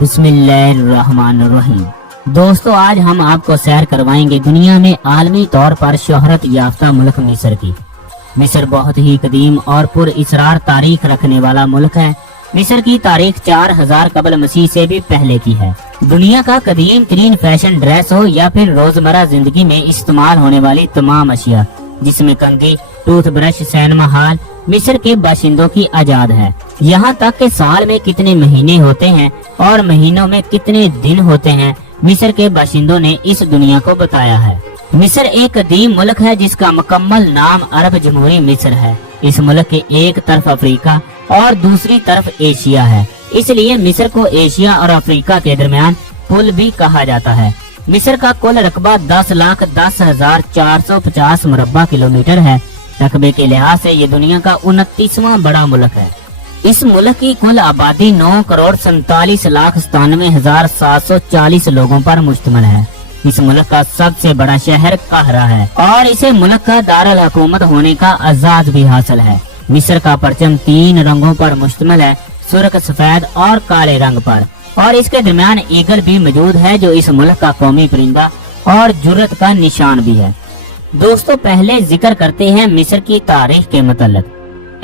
बिस्मिल्लाहिर्रहमानिर्रहीम। दोस्तों, आज हम आपको सैर करवाएंगे दुनिया में आलमी तौर पर शोहरत याफ्ता मुल्क मिस्र की। मिस्र बहुत ही कदीम और पुरइसरार तारीख रखने वाला मुल्क है। मिस्र की तारीख 4000 कबल मसीह से भी पहले की है। दुनिया का कदीम तरीन फैशन ड्रेस हो या फिर रोजमर्रा जिंदगी में इस्तेमाल होने वाली तमाम अशिया, जिसमें कंघी, टूथब्रश, सिनेमा हॉल मिस्र के बाशिंदों की आजाद है। यहाँ तक कि साल में कितने महीने होते हैं और महीनों में कितने दिन होते हैं, मिस्र के बाशिंदों ने इस दुनिया को बताया है। मिस्र एक कदीम मुल्क है जिसका मुकम्मल नाम अरब जमहूरी मिस्र है। इस मुल्क के एक तरफ अफ्रीका और दूसरी तरफ एशिया है, इसलिए मिस्र को एशिया और अफ्रीका के दरमियान पुल भी कहा जाता है। मिस्र का कुल रकबा 10,10,450 मुरब्बा किलोमीटर है। रकबे के लिहाज से ये दुनिया का 29वां बड़ा मुल्क है। इस मुल्क की कुल आबादी 9,47,97,740 लोगों पर मुश्तमिल है। इस मुल्क का सबसे बड़ा शहर काहिरा है और इसे मुल्क का दारुल हुकूमत होने का एजाज भी हासिल है। मिस्र का परचम 3 रंगों पर मुश्तमिल है, सुर्ख, सफेद और काले रंग पर, और इसके दरमियान ईगल भी मौजूद है जो इस मुल्क का कौमी परिंदा और जुर्रत का निशान भी है। दोस्तों, पहले जिक्र करते हैं मिस्र की तारीख के मुतल्लिक।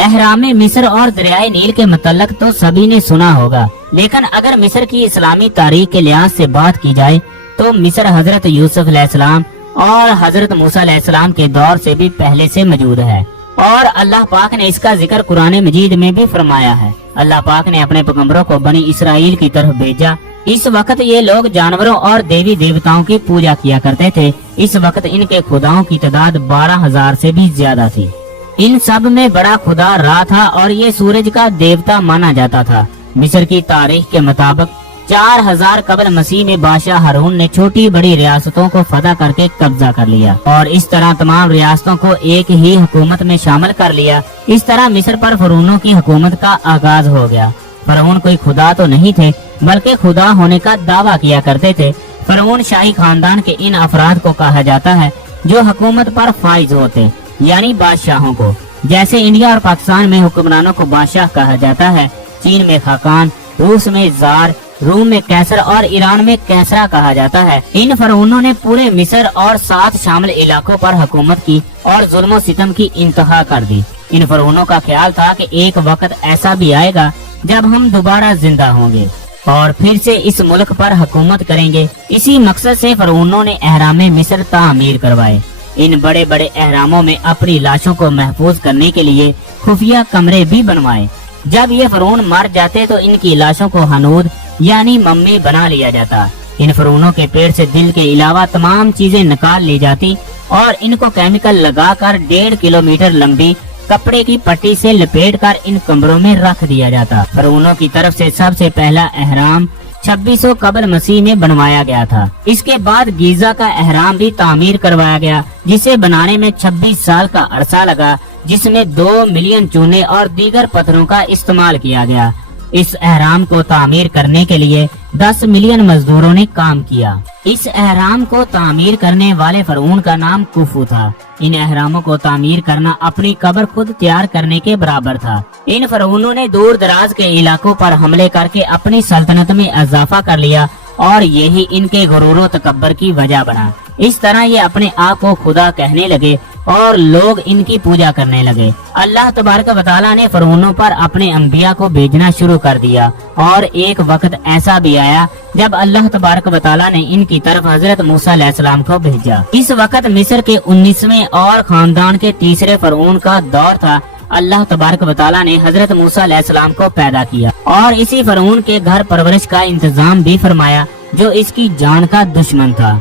एहराम मिस्र और दरियाए नील के मुतल्लिक तो सभी ने सुना होगा, लेकिन अगर मिस्र की इस्लामी तारीख के लिहाज से बात की जाए तो मिस्र हजरत यूसुफ अलैहिस्सलाम और हजरत मूसा अलैहिस्सलाम के दौर से भी पहले से मौजूद है, और अल्लाह पाक ने इसका जिक्र कुरान मजीद में भी फरमाया है। अल्लाह पाक ने अपने पैगंबरों को बनी इसराइल की तरफ भेजा। इस वक्त ये लोग जानवरों और देवी देवताओं की पूजा किया करते थे। इस वक्त इनके खुदाओं की तादाद 12,000 से भी ज्यादा थी। इन सब में बड़ा खुदा रा था और ये सूरज का देवता माना जाता था। मिस्र की तारीख के मुताबिक 4000 कबल मसीह में बादशाह हारून ने छोटी बड़ी रियासतों को फतह करके कब्जा कर लिया और इस तरह तमाम रियासतों को एक ही हुकूमत में शामिल कर लिया। इस तरह मिस्र पर फरौनों की हुकूमत का आगाज हो गया। फरौन कोई खुदा तो नहीं थे, बल्कि खुदा होने का दावा किया करते थे। फरौन शाही खानदान के इन अफराद को कहा जाता है जो हुकूमत पर फाइज होते, यानी बादशाहों को। जैसे इंडिया और पाकिस्तान में हुक्मरानों को बादशाह कहा जाता है, चीन में खाकान, रूस में जार, रोम में कैसर और ईरान में कैसरा कहा जाता है। इन फरौनों ने पूरे मिस्र और 7 शामिल इलाकों पर हुकूमत की और जुल्म सितम की इंतहा कर दी। इन फरौनों का ख्याल था कि एक वक्त ऐसा भी आएगा जब हम दोबारा जिंदा होंगे और फिर से इस मुल्क पर हुकूमत करेंगे। इसी मकसद से फरौनों ने एहराम मिस्र तामीर करवाए। इन बड़े बड़े एहरामों में अपनी लाशों को महफूज करने के लिए खुफिया कमरे भी बनवाए। जब ये फरौन मर जाते तो इनकी लाशों को हनूद यानी मम्मी बना लिया जाता। इन फरौनों के पेट से दिल के अलावा तमाम चीजें निकाल ली जाती और इनको केमिकल लगाकर 1.5 किलोमीटर लंबी कपड़े की पट्टी से लपेटकर इन कमरों में रख दिया जाता। फरौनों की तरफ से सबसे पहला एहराम 2600 कबल मसीह में बनवाया गया था। इसके बाद गीजा का एहराम भी तामीर करवाया गया, जिसे बनाने में 26 साल का अरसा लगा, जिसमें 2 मिलियन चूने और दीगर पत्थरों का इस्तेमाल किया गया। इस एहराम को तामीर करने के लिए 10 मिलियन मजदूरों ने काम किया। इस एहराम को तामीर करने वाले फरौन का नाम कुफू था। इन एहरामों को तामीर करना अपनी कब्र खुद तैयार करने के बराबर था। इन फरौनों ने दूर दराज के इलाकों पर हमले करके अपनी सल्तनत में इजाफा कर लिया और यही इनके गुरूर तकब्बर की वजह बना। इस तरह ये अपने आप को खुदा कहने लगे और लोग इनकी पूजा करने लगे। अल्लाह तबारक व तआला ने फरौनों पर अपने अंबिया को भेजना शुरू कर दिया और एक वक्त ऐसा भी आया जब अल्लाह तबारक व तआला ने इनकी तरफ हजरत मूसा अलैहिस्सलाम को भेजा। इस वक्त मिस्र के 19वें और खानदान के तीसरे फरौन का दौर था। अल्लाह तबारक व तआला ने हजरत मूसा अलैहिस्सलाम को पैदा किया और इसी फरौन के घर परवरिश का इंतजाम भी फरमाया जो इसकी जान का दुश्मन था।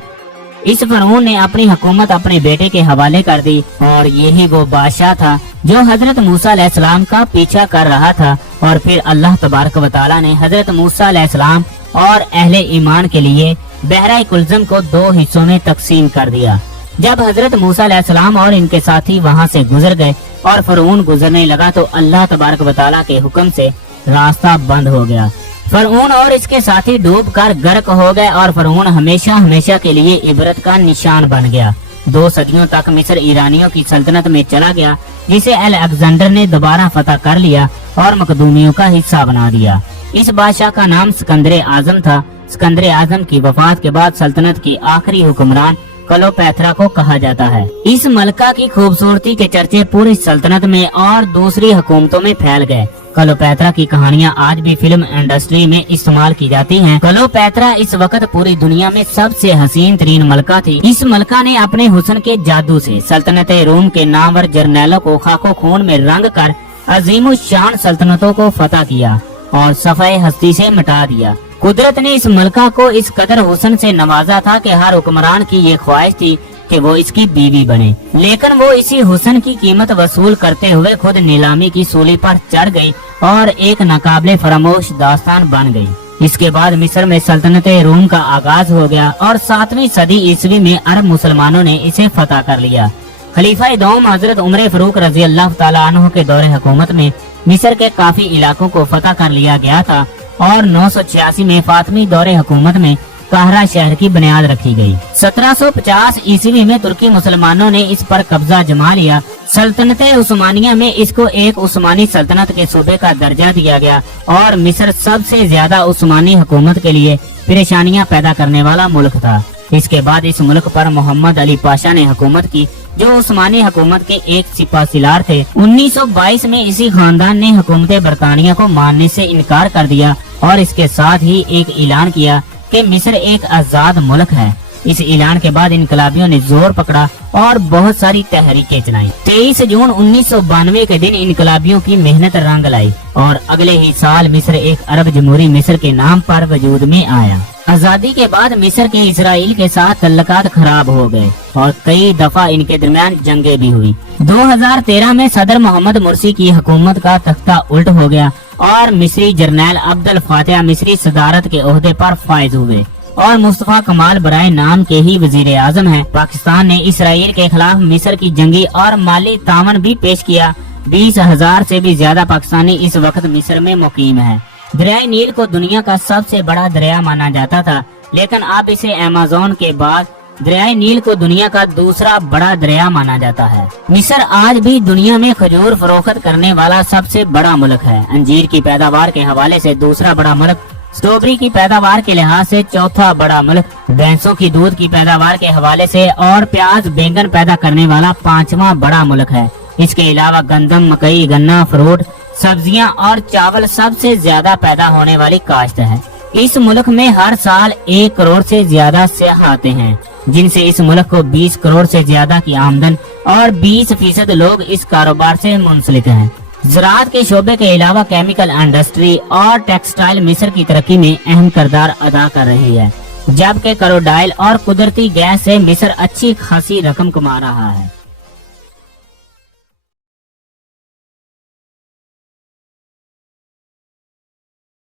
इस फरौन ने अपनी हुकूमत अपने बेटे के हवाले कर दी और यही वो बादशाह था जो हजरत मूसा अलैहिस्सलाम का पीछा कर रहा था। और फिर अल्लाह तबारक व तआला ने हजरत मूसा अलैहिस्सलाम और अहले ईमान के लिए बहरा कुलज़म को 2 हिस्सों में तकसीम कर दिया। जब हजरत मूसा अलैहिस्सलाम और इनके साथी वहाँ से गुजर गए और फरौन गुजरने लगा तो अल्लाह तबारक व तआला के हुक्म से रास्ता बंद हो गया। फरौन और इसके साथी डूबकर गर्क हो गए और फरौन हमेशा हमेशा के लिए इबरत का निशान बन गया। 2 सदियों तक मिस्र ईरानियों की सल्तनत में चला गया, जिसे अलेक्जेंडर ने दोबारा फतह कर लिया और मकदूमियों का हिस्सा बना दिया। इस बादशाह का नाम सिकंदर आजम था। सिकंदर आजम की वफात के बाद सल्तनत की आखिरी हुक्मरान क्लोपेत्रा को कहा जाता है। इस मलका की खूबसूरती के चर्चे पूरी सल्तनत में और दूसरी हुकूमतों में फैल गए। क्लोपेत्रा की कहानियां आज भी फिल्म इंडस्ट्री में इस्तेमाल की जाती हैं। क्लोपेत्रा इस वक्त पूरी दुनिया में सबसे हसीन तरीन मलका थी। इस मलका ने अपने हुस्न के जादू से सल्तनत रोम के नामवर जर्नैलों को खाको खून में रंग कर अजीम शान सल्तनतों को फतह किया और सफाई हस्ती से मिटा दिया। कुदरत ने इस मलका को इस कदर हुस्न से नवाजा था कि हर हुक्मरान की ये ख्वाहिश थी कि वो इसकी बीवी बने, लेकिन वो इसी हुस्न की कीमत वसूल करते हुए खुद नीलामी की सूली पर चढ़ गई और एक नाकाबिले फरामोश दास्तान बन गई। इसके बाद मिस्र में सल्तनत रोम का आगाज हो गया और 7वीं सदी ईस्वी में अरब मुसलमानों ने इसे फतह कर लिया। खलीफा दोम हजरत उमर फारूक रजी अल्लाह तआला अन्हु के दौरे हुकूमत में मिस्र के काफी इलाकों को फतह कर लिया गया था और 986 में फातमी दौरे हुकूमत में काहरा शहर की बुनियाद रखी गई। 1750 ईस्वी में तुर्की मुसलमानों ने इस पर कब्जा जमा लिया। सल्तनत उस्मानिया में इसको एक उस्मानी सल्तनत के सूबे का दर्जा दिया गया और मिस्र सबसे ज्यादा उस्मानी हुकूमत के लिए परेशानियां पैदा करने वाला मुल्क था। इसके बाद इस मुल्क पर मोहम्मद अली पाशा ने हुकूमत की, जो उस्मानी हुकूमत के एक सिपाहीसालार थे। 1922 में इसी खानदान ने हुकूमत बरतानिया को मानने से इनकार कर दिया और इसके साथ ही एक ऐलान किया कि मिस्र एक आजाद मुल्क है। इस ऐलान के बाद इनकलाबियों ने जोर पकड़ा और बहुत सारी तहरीकें चलाई। 23 जून 1992 के दिन इनकलाबियों की मेहनत रंग लाई और अगले ही साल मिस्र एक अरब जमहूरी मिस्र के नाम पर वजूद में आया। आजादी के बाद मिस्र के इसराइल के साथ तल्लकात खराब हो गए और कई दफा इनके दरमियान जंगें भी हुई। 2013 में सदर मोहम्मद मुर्सी की हुकूमत का तख्ता उल्ट हो गया और मिस्री जर्नैल अब्दुल फातिह मिस्री सदारत के ओहदे पर फायज हुए और मुस्तफा कमाल बराए नाम के ही वजीर आजम है। पाकिस्तान ने इसराइल के खिलाफ मिस्र की जंगी और माली तावन भी पेश किया। 20,000 से भी ज्यादा पाकिस्तानी इस वक्त मिस्र में मुकीम है। दरियाए नील को दुनिया का सबसे बड़ा दरिया माना जाता था, लेकिन अब इसे अमेज़न के बाद दरियाए नील को दुनिया का दूसरा बड़ा दरिया माना जाता है। मिस्र आज भी दुनिया में खजूर फरोख्त करने वाला सबसे बड़ा मुल्क है। अंजीर की पैदावार के हवाले से दूसरा बड़ा मुल्क, स्ट्रॉबेरी की पैदावार के लिहाज से चौथा बड़ा मुल्क, भैंसों की दूध की पैदावार के हवाले से और प्याज बैंगन पैदा करने वाला 5वां बड़ा मुल्क है। इसके अलावा गंदम, मकई, गन्ना, फ्रूट, सब्जियां और चावल सबसे ज्यादा पैदा होने वाली काश्त है। इस मुल्क में हर साल 1 करोड़ से ज्यादा सयाह आते हैं, जिनसे इस मुल्क को 20 करोड़ से ज्यादा की आमदन और 20% लोग इस कारोबार से मुंसलिक हैं। ज़राअत के शोबे के अलावा केमिकल इंडस्ट्री और टेक्सटाइल मिस्र की तरक्की में अहम किरदार अदा कर रही है, जबकि क्रूड ऑयल और कुदरती गैस से मिस्र अच्छी खासी रकम कमा रहा है।